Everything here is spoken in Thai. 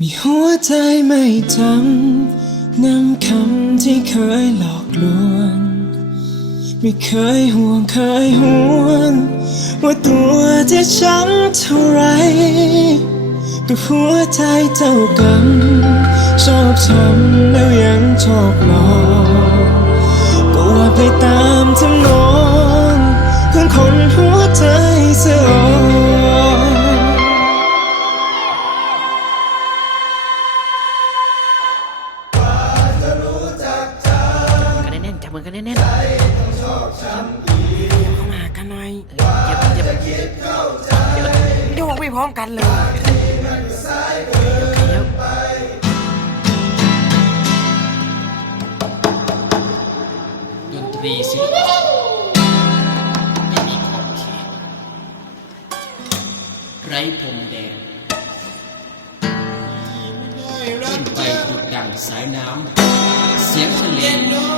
มีหัวใจไม่จำนำคำที่เคยหลอกลวง ไม่เคยห่วงเคยห่วง ว่าตัวจะช้ำเท่าไรก็หัวใจเจ้ากรรมชอบช้ำแล้วยังชอบหลอกก็ว่าไปตามทำนองของคนหัวใจเสื่อม กันแน่นๆเข้ามากันหน่อยเย็บเย็บโยกไม่พร้อมกันเลยเดี๋ยวดนตรีศิลปะไม่มีขอบเขตไร้พรมแดนขึ้นไปดุดดังสายน้ำ เสียงทะเล